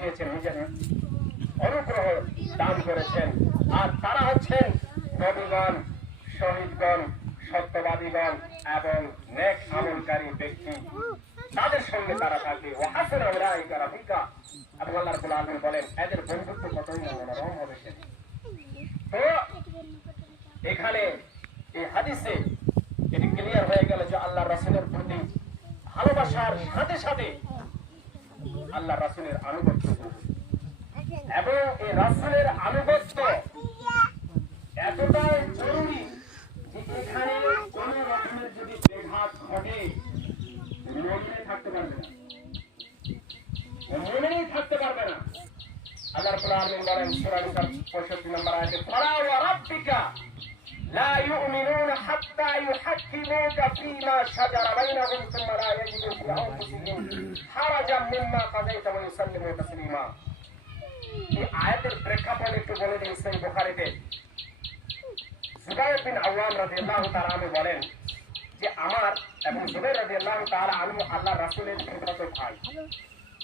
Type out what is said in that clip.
দিয়েছেন, নিজের অনুগ্রহ দান করেছেন। আর তারা হচ্ছেন নবীগণ, শহীদগণ, সত্যবাদীগণ এবং নেক আমলকারী ব্যক্তি। তাদের সঙ্গে তারা থাকবে। ওয়াহাসানা উলাইকা রাফিকা। এবং আল্লাহ রাব্বুল আলামিন বলেন এদের বন্ধুত্ব কতই না মনোরম হবে সেদিন। তো এখানে এই হাদিসে এটি ক্লিয়ার হয়ে গেল যে আল্লাহ রাসূলের প্রতি ভালোবাসার সাথে সাথে আল্লাহ রাসূলের আনুগত্য এবং এই রাসূলের আনুগত্য এতটাই জরুরি যে এখানে কোন রকমের যদি ব্যাঘাত ঘটে মুমিনে থাকতে পারবে না, মুমিনেই থাকতে পারবে না। আল্লাহ রাব্বুল আলামিন বলেন সূরা নিসার 65 নম্বর আয়াতে ফালা ওয়া রাব্বিকা লা ইউমিনুনা হাত্তা ইউহাক্কিমুকা ফীমা শাজারা বাইনাহুম সুম্মা লা ইয়াজিদু ফী আনফুসিহিম হারাজাম মিম্মা কাযাইতা ওয়া ইউসাল্লিমু তাসলিমা। এই আয়াতের প্রেক্ষাপট একটু বলে দিই। সহিহ বুখারীতে জুবাইর বিন আওয়াম রাদিয়াল্লাহু তাআলা আনহু বলেন যে আমার এবং জুবাইর রাদিয়াল্লাহু তাআলা আনহু আল্লাহর রাসূলের নিকট ভাই।